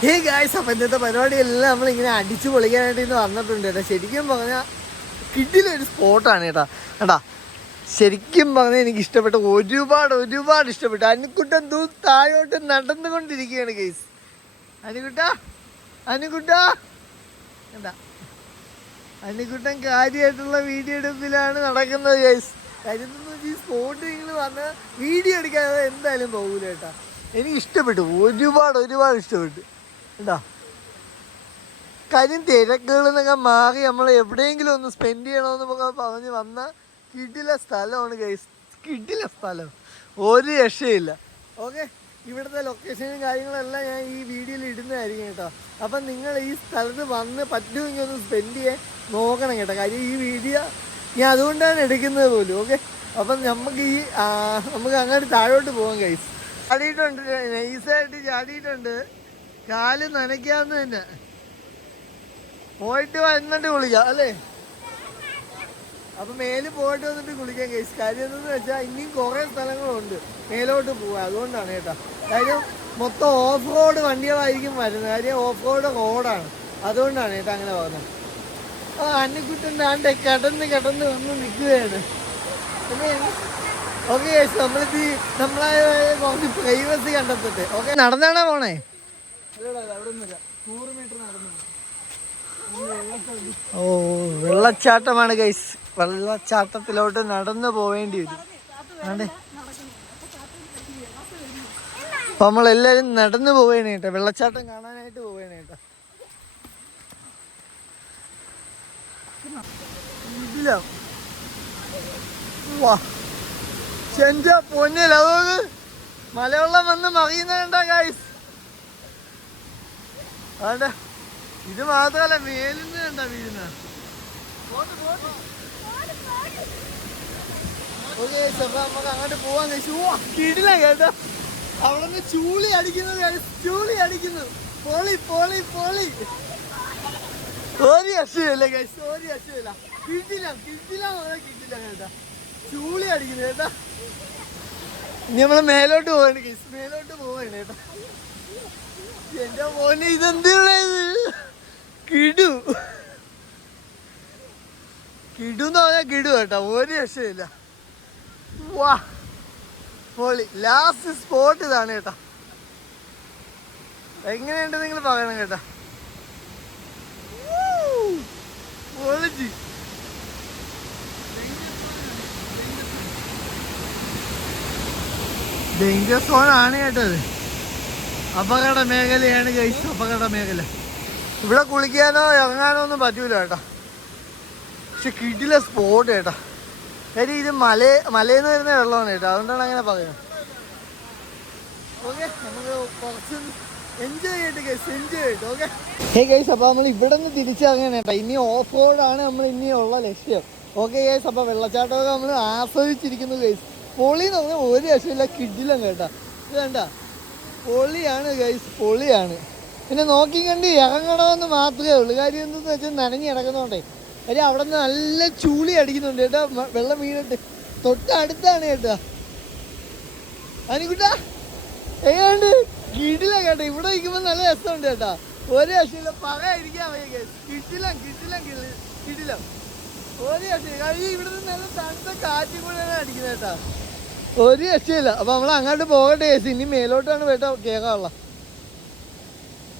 Hey guys, അപ്പം ഇന്നത്തെ പരിപാടിയെല്ലാം നമ്മളിങ്ങനെ അടിച്ചു പൊളിക്കാനായിട്ട് ഇന്ന് വന്നിട്ടുണ്ട് കേട്ടോ. ശരിക്കും പറഞ്ഞാൽ കിഡിലൊരു സ്പോട്ടാണ് കേട്ടോ. കേട്ടാ, ശരിക്കും പറഞ്ഞാൽ എനിക്ക് ഇഷ്ടപ്പെട്ടു, ഒരുപാട് ഇഷ്ടപ്പെട്ടു. അനുക്കുട്ടൻ താഴോട്ട് നടന്നുകൊണ്ടിരിക്കുകയാണ് ഗൈസ്. അനുക്കുട്ടാ എന്താ, അനുക്കുട്ടൻ കാര്യമായിട്ടുള്ള വീഡിയോ എടുപ്പിലാണ് നടക്കുന്നത് ഗൈസ്. കാര്യം ഈ സ്പോട്ട് നിങ്ങൾ വന്ന് വീഡിയോ എടുക്കാതെ എന്തായാലും പോകൂല കേട്ടോ. എനിക്ക് ഇഷ്ടപ്പെട്ടു, ഒരുപാട് ഇഷ്ടപ്പെട്ടു കേട്ടോ. കാര്യം തിരക്കുകളിൽ നിന്നൊക്കെ മാറി നമ്മൾ എവിടെയെങ്കിലും ഒന്ന് സ്പെൻഡ് ചെയ്യണമെന്ന് പറഞ്ഞ് വന്ന കിടില സ്ഥലമാണ് ഗൈസ്. കിടില സ്ഥലം, ഒരു രക്ഷയില്ല. ഓക്കെ, ഇവിടുത്തെ ലൊക്കേഷനും കാര്യങ്ങളെല്ലാം ഞാൻ ഈ വീഡിയോയിൽ ഇടുന്നതായിരിക്കും കേട്ടോ. അപ്പം നിങ്ങൾ ഈ സ്ഥലത്ത് വന്ന് പറ്റുമെങ്കിൽ ഒന്ന് സ്പെൻഡ് ചെയ്യാൻ നോക്കണം കേട്ടോ. കാര്യം ഈ വീഡിയോ ഞാൻ അതുകൊണ്ടാണ് എടുക്കുന്നത് പോലും. ഓക്കെ, അപ്പം നമുക്ക് അങ്ങോട്ട് താഴോട്ട് പോകാം ഗൈസ്. ചാടിയിട്ടുണ്ട്, നൈസായിട്ട് ചാടിയിട്ടുണ്ട്. കാല് നനയ്ക്കാവുന്ന തന്നെ. പോയിട്ട് വന്നിട്ട് കുളിക്കാം അല്ലേ? അപ്പം മേല് പോയിട്ട് വന്നിട്ട് കുളിക്കാം ഗൈസ്. കാര്യം എന്തെന്ന് വെച്ചാൽ ഇനിയും കുറേ സ്ഥലങ്ങളുണ്ട് മേലോട്ട് പോകാൻ. അതുകൊണ്ടാണ് കേട്ടോ. കാര്യം മൊത്തം ഓഫ് റോഡ് വണ്ടികളായിരിക്കും വരുന്നത്. കാര്യം ഓഫ് റോഡ് റോഡാണ്, അതുകൊണ്ടാണ് കേട്ടോ അങ്ങനെ പോകുന്നത്. അന്നിക്കുട്ടൻ്റെ കിടന്ന് വന്ന് നിൽക്കുകയാണ്. ഓക്കെ ഗൈസ്, നമ്മളെ കുറച്ച് പ്രൈവസി കണ്ടെത്തട്ടെ. ഓക്കെ, നടന്നാണോ പോണേ? ഓ, വെള്ളച്ചാട്ടമാണ് ഗൈസ്. വെള്ളച്ചാട്ടത്തിലോട്ട് നടന്നു പോവേണ്ടി വരും. അതെ, അപ്പൊ നമ്മളെല്ലാരും നടന്നു പോവേണ കേട്ടോ. വെള്ളച്ചാട്ടം കാണാനായിട്ട് പോവേണ കേട്ടോ. എന്റെ പൊന്നിൽ അതൊന്ന് മലവെള്ളം വന്ന് മറിയുന്ന കണ്ട ഗൈസ്. അതെ, ഇത് മാത്രല്ല മേലിന്ന് കണ്ട വീഴുന്ന. ഓക്കെ, അപ്പൊ നമുക്ക് അങ്ങോട്ട് പോവാൻ കഴിച്ചു. കിടില കേട്ടോ. അവിടെ നിന്ന് ചൂളി അടിക്കുന്നു. പൊളി ഒരു രക്ഷയില്ല ഗൈസ്, ഒരു രക്ഷയില്ല. കിടില കേട്ടാ. ചൂളി അടിക്കുന്നു കേട്ടാ. ഇനി നമ്മള് മേലോട്ട് പോവാണ് ഗൈസ്, പോവാണ് കേട്ടോ. എന്റെ മോനെ, ഇതെന്താണ് കിടുന്ന് പറഞ്ഞാൽ കിടു കേട്ടോ. ഒരു രക്ഷയില്ല. വാ, പൊളി. ലാസ്റ്റ് സ്പോട്ട് ഇതാണ് കേട്ടോ. എങ്ങനെയുണ്ട് നിങ്ങൾ പറയണം കേട്ടോ. പൊളിച്ച് ഡേഞ്ചർ സോൺ ആണ് കേട്ടത്. അപകട മേഖലയാണ് ഗൈസ്, അപകട മേഖല. ഇവിടെ കുളിക്കാനോ ഇറങ്ങാനോ ഒന്നും പറ്റൂല കേട്ടോ. പക്ഷെ കിടില സ്പോട്ട് കേട്ടോ. കാര്യം ഇത് മലയെന്ന് വരുന്ന വെള്ളമാണ് കേട്ടോ, അതുകൊണ്ടാണ് അങ്ങനെ പറയുന്നത്. ഓക്കെ, നമുക്ക് കുറച്ച് എൻജോയ് ചെയ്തിട്ട് ഗൈസ്, ഓക്കെ. ഹേ ഗൈസ്, അപ്പോൾ നമ്മൾ ഇവിടെ നിന്ന് തിരിച്ചിറങ്ങണം കേട്ടോ. ഇനി ഓഫ് റോഡാണ് നമ്മൾ ഇനിയുള്ള ലക്ഷ്യം. ഓക്കെ ഗൈസ്, അപ്പോൾ വെള്ളച്ചാട്ടമൊക്കെ നമ്മൾ ആസ്വദിച്ചിരിക്കുന്നു ഗൈസ്. പൊളിന്ന് പറഞ്ഞാൽ ഒരു രക്ഷയില്ല, കിടിലം കേട്ടോ. ഇത് കണ്ട, പൊളിയാണ് ഗൈസ്, പൊളിയാണ്. പിന്നെ നോക്കി കണ്ട് ഇറങ്ങണമെന്ന് മാത്രമേ ഉള്ളൂ. കാര്യം എന്തെന്ന് വെച്ചാൽ നനഞ്ഞ് കിടക്കുന്നതുകൊണ്ടേ. കാര്യം അവിടെ നിന്ന് നല്ല ചൂളി അടിക്കുന്നുണ്ട് കേട്ടോ. വെള്ളം വീണിട്ട് തൊട്ടടുത്താണ് കേട്ടോ. അനിക്കുട്ടാ എങ്ങനെയുണ്ട്? കിടില കേട്ടോ. ഇവിടെ നിൽക്കുമ്പോൾ നല്ല രസമുണ്ട് കേട്ടോ. ഒരു രക്ഷയില്ല, പറയാതിരിക്കാൻ വയ്യ ഗൈസ്. കിടിലം ഒരു രക്ഷയില്ല. കാര്യം ഇവിടെ നിന്ന് നല്ല തണുത്ത കാറ്റും കൂടെയാണ് അടിക്കുന്നത് കേട്ടോ. ഒരു രക്ഷയില്ല. അപ്പൊ നമ്മൾ അങ്ങോട്ട് പോകട്ടെ ഗൈസ്. ഇനി മേലോട്ടാണ് കേട്ടോ കേൾക്കാനുള്ള.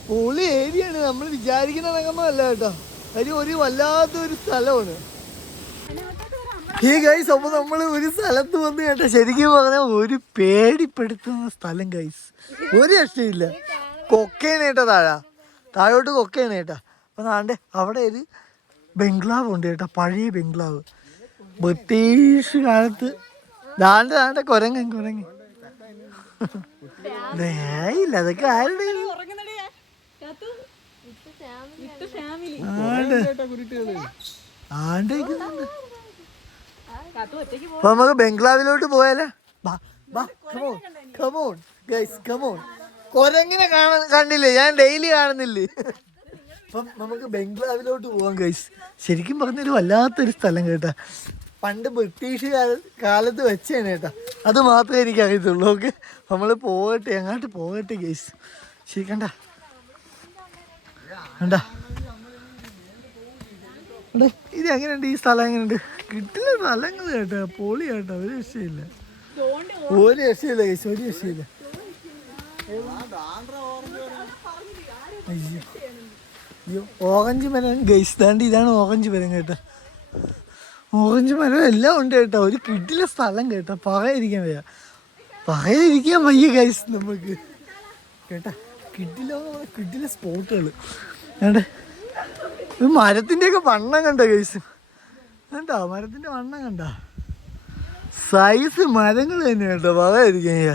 പൊളി ഏരിയയാണ്, നമ്മൾ വിചാരിക്കുന്നതല്ല കേട്ടോ. കാര്യം ഒരു വല്ലാത്തൊരു സ്ഥലമാണ് ഈ ഗൈസ്. അപ്പൊ നമ്മൾ ഒരു സ്ഥലത്ത് വന്ന് കേട്ടോ, ശരിക്കും പറഞ്ഞാൽ ഒരു പേടിപ്പെടുത്തുന്ന സ്ഥലം ഗൈസ്. ഒരു രക്ഷയില്ല. കൊക്കയാണ് കേട്ടോ, താഴോട്ട് കൊക്കയാണ് കേട്ടോ. അപ്പൊ നാണ്ടെ അവിടെ ഒരു ബംഗ്ലാവ് ഉണ്ട് കേട്ടോ, പഴയ ബംഗ്ലാവ്. ബ്രിട്ടീഷ് കാലത്ത് ദാണ്ടെ കുരങ്ങൻ ഇല്ല, അതൊക്കെ ആരുടെ അപ്പൊ നമുക്ക് ബംഗ്ലാവിലോട്ട് പോയാലേ. കൊരങ്ങിനെ കണ്ടില്ലേ, ഞാൻ ഡെയിലി കാണുന്നില്ലേ. അപ്പം നമുക്ക് ബംഗ്ലാവിലോട്ട് പോവാം ഗൈസ്. ശരിക്കും പറഞ്ഞൊരു വല്ലാത്തൊരു സ്ഥലം കേട്ടാ. പണ്ട് ബ്രിട്ടീഷ് കാലത്ത് വെച്ചാണ് കേട്ടോ, അത് മാത്രമേ എനിക്ക് അറിയത്തുള്ളൂ. ഓക്കെ, നമ്മൾ പോകട്ടെ, അങ്ങോട്ട് പോകട്ടെ ഗൈസ്. ശരിക്കണ്ട, കണ്ടാ ഇത് എങ്ങനെയുണ്ട്? ഈ സ്ഥലം എങ്ങനെയുണ്ട്? കിട്ടില്ല സ്ഥലങ്ങൾ കേട്ടോ, പൊളി കേട്ടോ, ഒരു രക്ഷയില്ല, ഒരു രക്ഷയില്ല കേസ്, ഒരു രക്ഷയില്ല. അയ്യോ ഓറഞ്ച് മരം ഗൈസ്, താണ്ട് ഇതാണ് ഓറഞ്ച് മരം കേട്ടോ. ഓറഞ്ച് മരം എല്ലാം ഉണ്ട് കേട്ടോ. ഒരു കിട്ടില്ല സ്ഥലം കേട്ടോ, പറയാതിരിക്കാൻ വയ്യ, പറയാതിരിക്കാൻ വയ്യ ഗൈസ് നമുക്ക് കേട്ടാ. കിട്ടില്ല സ്പോട്ടുകൾ വേണ്ടേ. ഒരു മരത്തിൻ്റെയൊക്കെ വണ്ണം കണ്ടോ ഗൈസ്? കണ്ടോ മരത്തിൻ്റെ വണ്ണം കണ്ടോ? സൈസ് മരങ്ങൾ തന്നെ കേട്ടോ, പറയാതിരിക്കാൻ വയ്യ.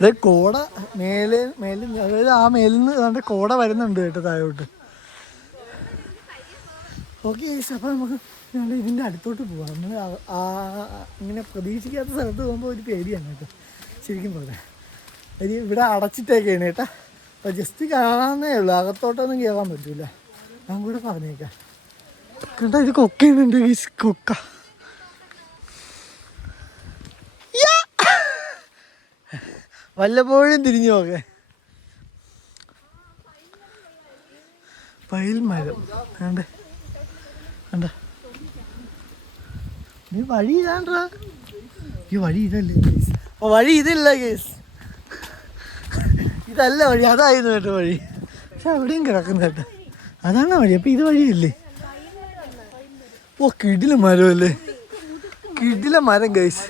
അതെ കോട മേലെ അതായത് ആ മേലിൽ നിന്ന് കണ്ട കോട വരുന്നുണ്ട് കേട്ടോ താഴോട്ട്. ഓക്കെ ഗൈസ്, അപ്പോൾ നമുക്ക് ഇതിൻ്റെ അടുത്തോട്ട് പോവാം. നമ്മൾ ഇങ്ങനെ പ്രതീക്ഷിക്കാത്ത സ്ഥലത്ത് പോകുമ്പോൾ ഒരു പേടിയാണ് കേട്ടോ ശരിക്കും പറഞ്ഞാൽ. അത് ഇവിടെ അടച്ചിട്ടേക്കാണ് കേട്ടോ. അപ്പോൾ ജസ്റ്റ് കാണാന്നേ ഉള്ളൂ, അകത്തോട്ടൊന്നും കയറാൻ പറ്റില്ല. ഞാൻ കൂടെ പറഞ്ഞേക്കാം കേട്ടോ. ഇത് കൊക്കയുണ്ട് ഗൈസ്, കൊക്ക. വല്ലപ്പോഴും തിരിഞ്ഞു നോക്കേ. പൈൽ മരം വേണ്ടേ വേണ്ട. നീ വഴി ഇതാണ്ടാ, ഈ വഴി ഇതല്ലേ കേസ്? അപ്പോൾ വഴി ഇതില്ല കേസ്, ഇതല്ല വഴി, അതായിരുന്നു കേട്ടോ വഴി. പക്ഷെ അവിടെയും കിടക്കുന്ന കേട്ടോ, അതാണ് വഴി. അപ്പം ഇത് വഴിയില്ലേ? ഓ കിടില മരം അല്ലേ, കിടില മരം ഗൈസ്.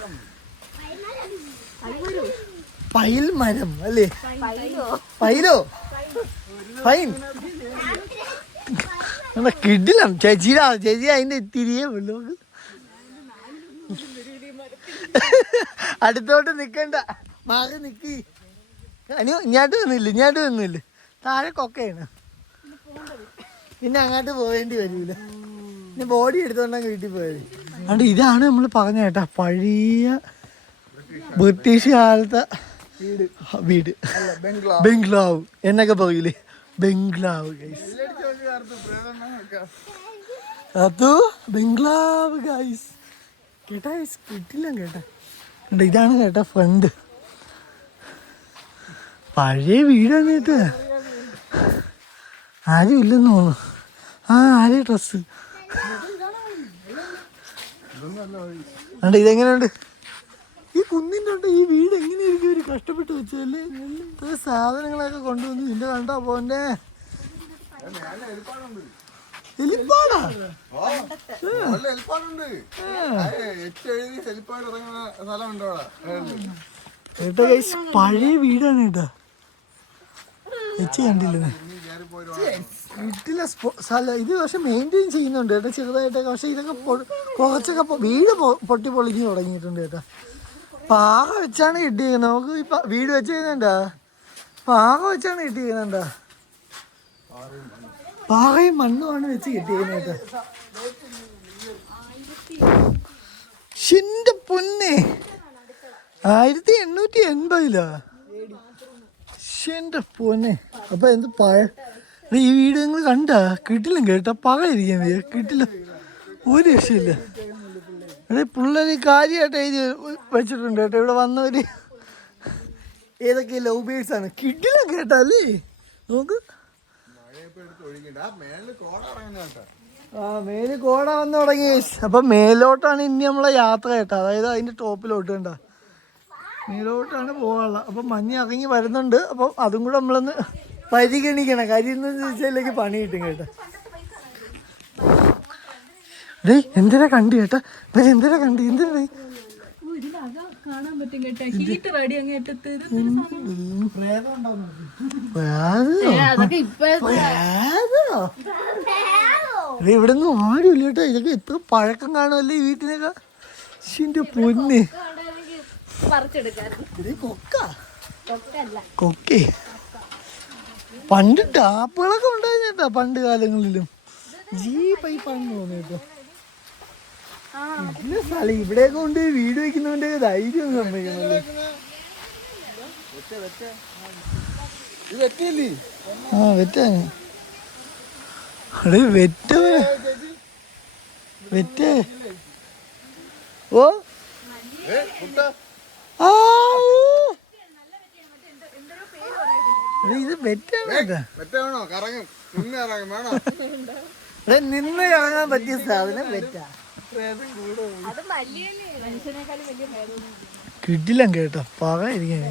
പൈൽ മരം അല്ലേ? പൈലോ ഫൈൻ കിടിലം. ചേച്ചി അതിൻ്റെ തിരിയേ ഉള്ളൂ. അടുത്തോട്ട് നിക്കണ്ട, മാറി നിക്കി. ഇങ്ങോട്ട് വന്നില്ല, താഴെ കൊക്കയാണ്. പിന്നെ അങ്ങോട്ട് പോവേണ്ടി വരൂല, പിന്നെ ബോഡി എടുത്തോണ്ടെങ്കിൽ വീട്ടിൽ പോയത്. അതുകൊണ്ട് ഇതാണ് നമ്മൾ പറഞ്ഞ കേട്ടാ പഴയ ബ്രിട്ടീഷ് കാലത്തെ വീട്, ബംഗ്ലാവ് എന്നൊക്കെ പറയില്ലേ, ബംഗ്ലാവ് ഗൈസ്. അത് ബംഗ്ലാവ് ഗൈസ് കേട്ടാ. കിട്ടില്ല കേട്ടാ. ഇതാണ് കേട്ടാ ഫ്രണ്ട്, പഴയ വീടാണ് കേട്ടാ. ആരും ഇല്ലെന്ന് തോന്നുന്നു. ആരെയും ഡ്രസ്സ്. ഇതെങ്ങനെയുണ്ട്? ഈ കുന്നിൻ്റെ ഉണ്ട് ഈ വീട് എങ്ങനെയായിരിക്കും ഒരു കഷ്ടപ്പെട്ട് വെച്ചല്ലേ. സാധനങ്ങളൊക്കെ കൊണ്ടുവന്ന് ഇതിൻ്റെ കണ്ടാ പോന്നെ. എലിപ്പാടാ കേട്ടോ ഗൈസ്, പഴയ വീടാണ് കേട്ടാ. കണ്ടില്ലേ വീട്ടിലെ സ്ഥലം ഇത്. പക്ഷെ മെയിൻറ്റെയിൻ ചെയ്യുന്നുണ്ട് കേട്ടോ ചെറുതായിട്ടൊക്കെ. പക്ഷെ ഇതൊക്കെ കുറച്ചൊക്കെ വീട് പൊട്ടി പൊളിഞ്ഞ് തുടങ്ങിയിട്ടുണ്ട് കേട്ടോ. പാറ വെച്ചാണ് കിട്ടിയിരിക്കുന്നത്. നമുക്ക് ഈ വീട് വെച്ച് കഴിഞ്ഞാ പാറ വെച്ചാണ് കിട്ടിയിരിക്കുന്നുണ്ടാ. പാറയും മണ്ണുമാണ് വെച്ച് കിട്ടിയിരിക്കുന്നത് കേട്ടോ. ഷിന്റെ പൊന്നെ 1880 ഷിന്റെ പൊന്നെ. അപ്പൊ എന്ത് ഈ വീട് നിങ്ങൾ കണ്ടാ? കിട്ടില്ല കേട്ടോ, പകയിരിക്കാൻ വയ്യ, കിട്ടില്ല, ഒരു രക്ഷയില്ല. അതെ പിള്ളേർ കാര്യമായിട്ട് എഴുതി വെച്ചിട്ടുണ്ട് കേട്ടോ. ഇവിടെ വന്നവര് ഏതൊക്കെ ലവ് ബേഴ്സ് ആണ്. കിട്ടില്ല കേട്ടോ അല്ലേ? നോക്ക്, മേല് കോട വന്ന് തുടങ്ങി. അപ്പം മേലോട്ടാണ് ഇനി നമ്മളെ യാത്ര കേട്ടോ. അതായത് അതിൻ്റെ ടോപ്പിലോട്ട് കണ്ട മേലോട്ടാണ് പോകാനുള്ളത്. അപ്പം മഞ്ഞ് ഇറങ്ങി വരുന്നുണ്ട്. അപ്പം അതും കൂടെ നമ്മളൊന്ന് പരിഗണിക്കണം. കാര്യം എന്താണെന്ന് ചോദിച്ചാലേക്ക് പണി കിട്ടും കേട്ടോ. ഡേ എന്തിനാ കണ്ടു കേട്ടാ, എന്തിനാ കണ്ടു, എന്തിനാ ഇവിടെ ഒന്നും ആരുമില്ല കേട്ടോ. ഇതൊക്കെ എത്ര പഴക്കം കാണുമല്ലേ ഈ വീട്ടിനൊക്കെ. ഷിന്റെ പൊന്നെ, കൊക്കേ. പണ്ട് ടാപ്പുകളൊക്കെ ഉണ്ടായിരുന്നു കേട്ടോ പണ്ട് കാലങ്ങളിലും. ജീപ്പാണ് തോന്നിട്ടോ. ഇതിന്റെ സ്ഥലം ഇവിടെയൊക്കെ കൊണ്ട് വീട് വെക്കുന്നവന്റെ ധൈര്യം സമ്മതിക്കണല്ലേ. ആ വെറ്റാണ് അടേ വെറ്റ വെറ്റേ. ഓ ഇത് ബെറ്റാണോ നിന്ന് ഇറങ്ങാൻ പറ്റിയ സാധനം ബെറ്റാ. കിട്ടില്ല കേട്ടോ, പറയാതിരിക്കാൻ.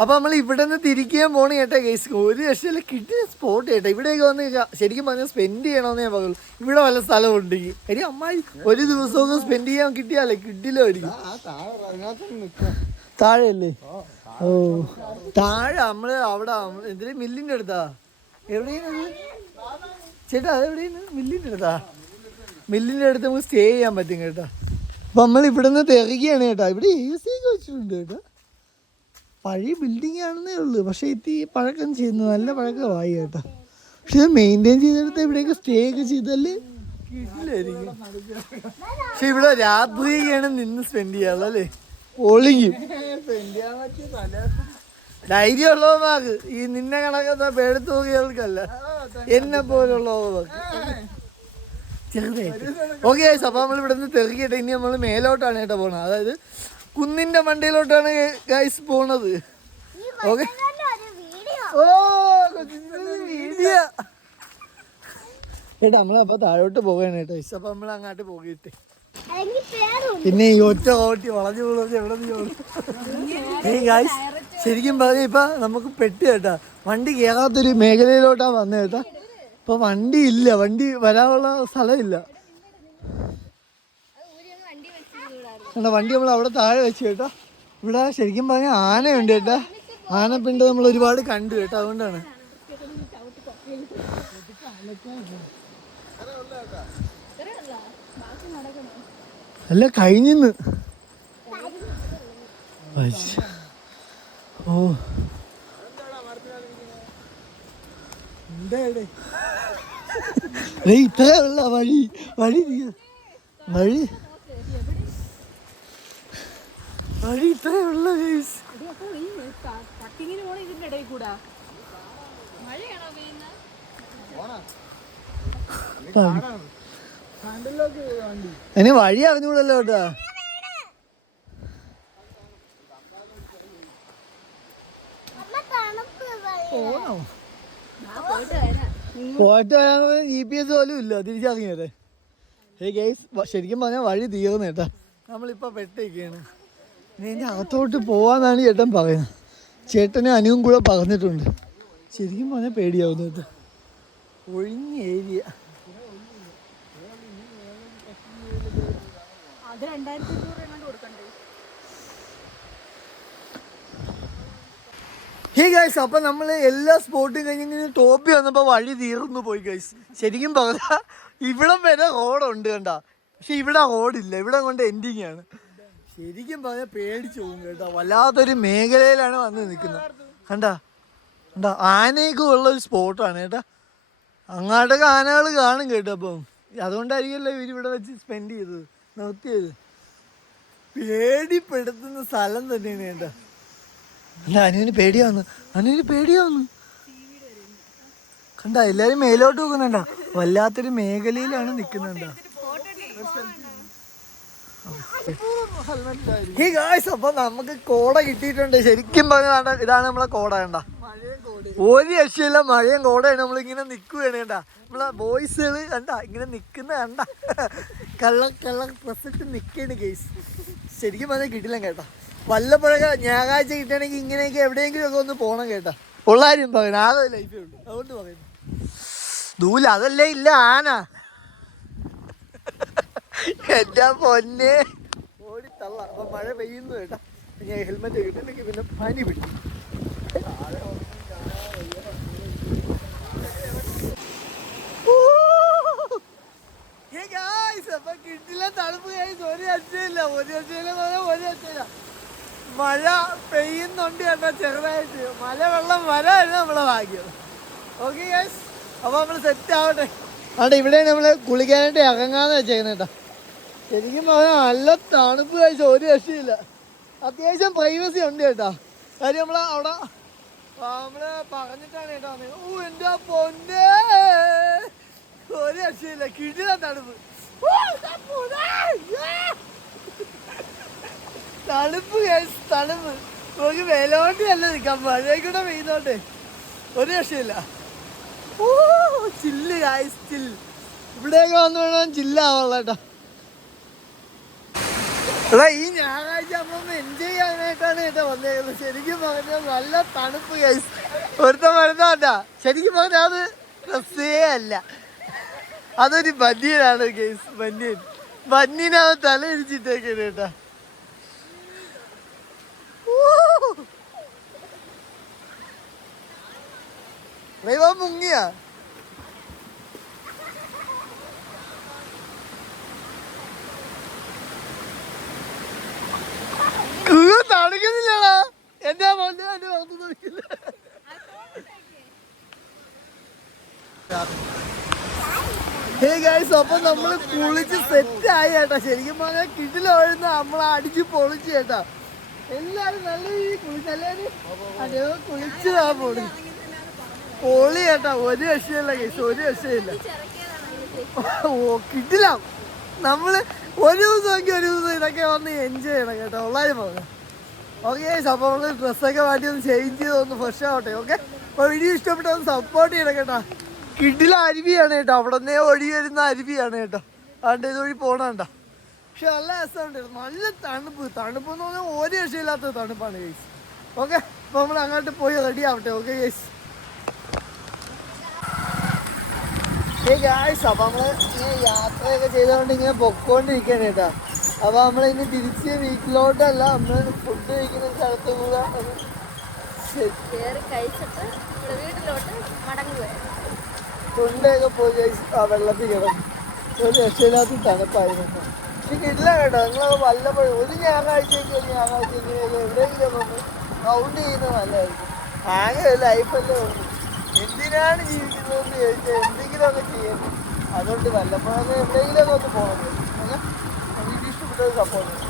അപ്പൊ നമ്മൾ ഇവിടെ നിന്ന് തിരിക്കാൻ പോണ കേട്ടോ ഗൈസ്. ഒരു രക്ഷയില്ല, കിട്ടിയ സ്പോട്ട് കേട്ടോ. ഇവിടെയൊക്കെ വന്ന് ശരിക്കും പറഞ്ഞാൽ സ്പെൻഡ് ചെയ്യണമെന്ന് ഞാൻ പറയുള്ളൂ. ഇവിടെ വല്ല സ്ഥലം ഉണ്ടെങ്കിൽ എടി അമ്മായി ഒരു ദിവസമൊക്കെ സ്പെൻഡ് ചെയ്യാൻ കിട്ടിയാലേ കിട്ടില്ലായിരിക്കും. താഴെയല്ലേ? ഓ താഴെ നമ്മള് അവിടെ എന്തിനാ മില്ലിന്റെ അടുത്താ? എവിടെയാണ് ചേട്ടാ? അതെവിടെയാണ്? മില്ലിന്റെ അടുത്താ. മില്ലിന്റെ അടുത്ത് നമുക്ക് സ്റ്റേ ചെയ്യാൻ പറ്റും കേട്ടോ. അപ്പൊ നമ്മൾ ഇവിടെ നിന്ന് തിരക്കുകയാണ് കേട്ടോ. ഇവിടെ AC ഒക്കെ വെച്ചിട്ടുണ്ട് കേട്ടോ. പഴയ ബിൽഡിംഗ് ആണെന്നേ ഉള്ളൂ, പക്ഷെ ഇത് പഴക്കം ചെയ്യുന്നു, നല്ല പഴക്കമായി കേട്ടോ. പക്ഷെ ഇത് മെയിൻറ്റെയിൻ ചെയ്തെടുത്ത് ഇവിടെയൊക്കെ സ്റ്റേ ഒക്കെ ചെയ്താല് കിട്ടില്ലായിരിക്കും. പക്ഷെ ഇവിടെ രാത്രിയൊക്കെയാണ് നിന്ന് സ്പെൻഡ് ചെയ്യാറുള്ളത് അല്ലേ? ഒളിക്കും. ധൈര്യമുള്ളവർക്ക് ഈ നിന്നെ കണക്കുന്ന പേടുത്തു നോക്കിയവർക്കല്ല, എന്നെ പോലുള്ളവർക്ക് ചെറുതായിട്ട്. ഓക്കെ ഗൈസ്, അപ്പൊ നമ്മൾ ഇവിടെ നിന്ന് തെറിക്കട്ടെ. ഇനി നമ്മൾ മേലോട്ടാണ് കേട്ടോ പോണത്, അതായത് കുന്നിന്റെ മണ്ടയിലോട്ടാണ് ഗൈസ് പോണത്. ഓക്കെ ഓ വീഡിയോ കേട്ടോ. നമ്മളപ്പോ താഴോട്ട് പോവുകയാണ് കേട്ടോ ഗൈസ്. അപ്പൊ നമ്മൾ അങ്ങോട്ട് പോകിട്ടെ. പിന്നെ ഈ ഒറ്റ ഓട്ടി വളഞ്ഞു പോകുന്നത് എവിടെ നിന്ന് ഗൈസ്? ശരിക്കും പറഞ്ഞ ഇപ്പൊ നമുക്ക് പെട്ട് കേട്ടാ. വണ്ടി കയറാത്തൊരു മേഖലയിലോട്ടാ വന്നത് കേട്ടാ. ഇപ്പൊ വണ്ടി ഇല്ല, വണ്ടി വരാനുള്ള സ്ഥലമില്ല. വണ്ടി നമ്മൾ അവിടെ താഴെ വെച്ച് കേട്ടോ. ഇവിടെ ശരിക്കും പറഞ്ഞാൽ ആനയുണ്ട് കേട്ടാ. ആനപ്പിണ്ട് നമ്മൾ ഒരുപാട് കണ്ടു കേട്ടോ, അതുകൊണ്ടാണ്. അല്ല കഴിഞ്ഞിന്ന്. ഓ ഇത്രേ ഉള്ള വഴി വഴി വഴി വഴി ഇത്രേ ഉള്ള ഗൈസ്. അതിന് വഴി അറിഞ്ഞൂടല്ലോ കേട്ടാ. പോയിട്ട് വരാൻ GPS പോലും ഇല്ല, തിരിച്ചറിഞ്ഞേ. ഗൈസ് ശരിക്കും പറഞ്ഞാൽ വഴി തീർന്നു കേട്ടാ. നമ്മളിപ്പോ പെട്ടേക്കാണ്. ഇനി എൻ്റെ അകത്തോട്ട് പോവാന്നാണ് ചേട്ടൻ പറയുന്നത്. ചേട്ടനും അനുവും കൂടെ പറഞ്ഞിട്ടുണ്ട്. ശരിക്കും പറഞ്ഞാൽ പേടിയാവുന്നു കേട്ടോ. ഒഴിഞ്ഞ ഏരിയ. ഹേ ഗൈസ്, അപ്പൊ നമ്മള് എല്ലാ സ്പോട്ടും കഴിഞ്ഞ് ടോപ്പിൽ വന്നപ്പോ വഴി തീർന്നു പോയി ഗൈസ്. ശരിക്കും പറഞ്ഞാ ഇവിടം വരെ റോഡുണ്ട് കണ്ടാ, പക്ഷെ ഇവിടെ റോഡില്ല. ഇവിടെ കൊണ്ട് എൻഡിങ് ആണ്. ശരിക്കും പറഞ്ഞാൽ പേടിച്ചു പോകും കേട്ടോ. വല്ലാത്തൊരു മേഖലയിലാണ് വന്ന് നിൽക്കുന്നത്. കണ്ടാ കണ്ടാ ആനയൊക്കെ ഉള്ള ഒരു സ്പോട്ടാണ് കേട്ടാ. അങ്ങോട്ടൊക്കെ ആനകൾ കാണും കേട്ടോ. അപ്പം അതുകൊണ്ടായിരിക്കുമല്ലോ ഇവരിവിടെ വെച്ച് സ്പെൻഡ് ചെയ്തത്, നിർത്തിയത്. പേടിപ്പെടുത്തുന്ന സ്ഥലം തന്നെയാണ് കേട്ടോ. അല്ല അനുവിന് പേടിയാവുന്നു, അനുവിന് പേടിയാവുന്നു കണ്ട. എല്ലാരും മേലോട്ട് നോക്കുന്നുണ്ട. വല്ലാത്തൊരു മേഖലയിലാണ് നിക്കുന്നുണ്ടാ. അപ്പൊ നമുക്ക് കോട കിട്ടിയിട്ടുണ്ട്. ശരിക്കും പറഞ്ഞാൽ ഇതാണ് നമ്മളെ കോട. കണ്ട ഒരു രക്ഷയില്ല, മഴയും കോടയാണ്. നമ്മളിങ്ങനെ നിൽക്കുകയാണ് കണ്ട. നമ്മളെ ബോയ്സുകള് കണ്ട ഇങ്ങനെ നിക്കുന്ന കണ്ട. കള്ള ഡ്രസ്സിട്ട് നിൽക്കുകയാണ് ഗൈസ്. ശരിക്കും പറഞ്ഞാൽ കിട്ടില്ല കേട്ടോ. വല്ലപ്പോഴൊക്കെ ഞായറാഴ്ച കിട്ടുകയാണെങ്കിൽ ഇങ്ങനെയൊക്കെ എവിടെയെങ്കിലും ഒക്കെ ഒന്ന് പോകണം കേട്ടാ. ഉള്ളാരും പറയുന്നത് ആകെ ലൈഫേ ഉള്ളൂ, അതുകൊണ്ട് പറയുന്നു. ദൂല അതല്ലേ ഇല്ല ആന. എന്താ പൊന്നെ ഓടിത്തള്ള. അപ്പൊ മഴ പെയ്യുന്നു കേട്ടാ. ഞാൻ ഹെൽമെറ്റ് കിട്ടുന്നെങ്കിൽ പിന്നെ പനി പിടിക്കും. അപ്പൊ കിട്ടില്ല തണുപ്പ് കഴിച്ച് ഒരു രക്ഷയില്ല. മഴ പെയ്യുന്നുണ്ട് കേട്ടോ ചെറുതായിട്ട്. മലവെള്ളം വരായിരുന്നു നമ്മളെ ഭാഗ്യം. ഓക്കെ ഗൈസ്, അപ്പൊ നമ്മള് സെറ്റ് ആവട്ടെ. അവിടെ ഇവിടെയാണ് നമ്മള് കുളിക്കാനായിട്ട് ഇറങ്ങാന്ന് വെച്ചേക്കുന്നത് കേട്ടോ. ശരിക്കും പറഞ്ഞാൽ നല്ല തണുപ്പ് കഴിച്ച ഒരു രക്ഷയില്ല. അത്യാവശ്യം പ്രൈവസി ഉണ്ട് കേട്ടോ. കാര്യം നമ്മള് അവിടെ നമ്മള് പറഞ്ഞിട്ടാണ് കേട്ടോ. ഓ എന്റെ പൊന്നെ ഒരു രക്ഷയില്ല, കിടില തണുപ്പ്. തണുപ്പ് guys, തണുപ്പ്. നമുക്ക് മേലോട്ട് അല്ല നിൽക്കാം, മഴയൊക്കെ പെയ്യുന്നോട്ടെ ഒരു രക്ഷയില്ല. ഓ ചില്ല് ഗൈസ്, ചില്ല്. ഇവിടെയൊക്കെ വന്നു വേണം ചില്ലാവുള്ള കേട്ടോ. എടാ ഈ ഞായറാഴ്ച നമ്മളൊന്ന് എൻജോയ് ചെയ്യാനായിട്ടാണ് കേട്ടോ വന്നേക്കുന്നത്. ശരിക്കും പറഞ്ഞാൽ നല്ല തണുപ്പ് ഗൈസ്. ഒരുത്തം വരുന്നോട്ടാ, ശരിക്കും പറഞ്ഞാൽ അത് ഡ്രസ്സേ അല്ല, അതൊരു ബനിയനാണ് ഗൈസ്. ബനിയനത് തല ഇടിച്ചിട്ടേക്കാണ് കേട്ടാ. മുങ്ങിയാ തണുക്കുന്നില്ലടാ, എന്റെ മോനെ എന്റെ പുറത്ത് നോക്കില്ല. അപ്പൊ നമ്മള് കുളിച്ച് സെറ്റ് ആയി കേട്ടാ. ശരിക്കും പറഞ്ഞാൽ കിടിലൊഴുന്ന നമ്മളെ അടിച്ച് പൊളിച്ച് കേട്ടാ. എല്ലാരും നല്ല രീതിയിൽ കുളിച്ചെല്ലാരും അതേ കുളിച്ചതാ പൊളി പൊളി കേട്ടാ. ഒരു രക്ഷയില്ല കേസ്, ഒരു രക്ഷയില്ല. ഓ കിട്ടില്ല. നമ്മള് ഒരു ദിവസം നോക്കി ഒരു ദിവസം ഇതൊക്കെ വന്ന് എൻജോയ് ചെയ്യണം കേട്ടോ. ഉള്ളാരും പറഞ്ഞു ഓക്കെ. അപ്പോൾ നമ്മള് ഡ്രസ്സൊക്കെ മാറ്റി ഒന്ന് ചേഞ്ച് ചെയ്ത് ഒന്ന് ഫ്രഷ് ആവട്ടെ. ഓക്കെ, അപ്പോൾ വീഡിയോ ഇഷ്ടപ്പെട്ട ഒന്ന് സപ്പോർട്ട് ചെയ്യണം കേട്ടോ. കിടില അരുവിയാണ് കേട്ടോ, അവിടെ നിന്നേ ഒഴുകി വരുന്ന അരുവിയാണ് കേട്ടോ. അതുകൊണ്ട് ഇതുവഴി പോകണണ്ട. പക്ഷെ നല്ല രസമുണ്ട്, നല്ല തണുപ്പ്. തണുപ്പ് എന്ന് പറഞ്ഞാൽ ഒരു രക്ഷയില്ലാത്ത തണുപ്പാണ് ഗൈസ്. ഓക്കെ, അപ്പോൾ നമ്മൾ അങ്ങോട്ട് പോയി റെഡി ആവട്ടെ. Okay guys. ഗൈസ്, അപ്പോൾ നമ്മൾ ഇങ്ങനെ യാത്രയൊക്കെ ചെയ്തുകൊണ്ട് ഇങ്ങനെ പൊക്കോണ്ടിരിക്കുകയാണ് കേട്ടോ. അപ്പോൾ നമ്മളിനി തിരിച്ച് വീട്ടിലോട്ടല്ല, നമ്മൾ ഫുഡ് കഴിക്കുന്ന സ്ഥലത്ത് കൂടെ കൊണ്ടൊക്കെ പോയി ഗൈസ്. ആ വെള്ളത്തിൽ കിടന്നു ഒരു രക്ഷയില്ലാത്ത തണുപ്പായിരുന്നു. ഇല്ല കേട്ടോ, നിങ്ങൾ വല്ലപ്പോഴും ഒരു ഞായറാഴ്ചയ്ക്ക് എവിടെയെങ്കിലും ഒന്ന് കൗണ്ട് ചെയ്യുന്നത് നല്ലതായിരിക്കും. ആകെ ലൈഫല്ലേ ഉള്ളൂ, എന്തിനാണ് ജീവിക്കുന്നതെന്ന് ചോദിച്ചാൽ എന്തെങ്കിലുമൊക്കെ ചെയ്യണം. അതുകൊണ്ട് വല്ലപ്പോഴൊക്കെ എവിടെയെങ്കിലുമൊക്കെ ഒന്ന് പോകണം. വീഡിയോ ഇഷ്ടപ്പെട്ടത് സപ്പോർട്ട് ചെയ്യും.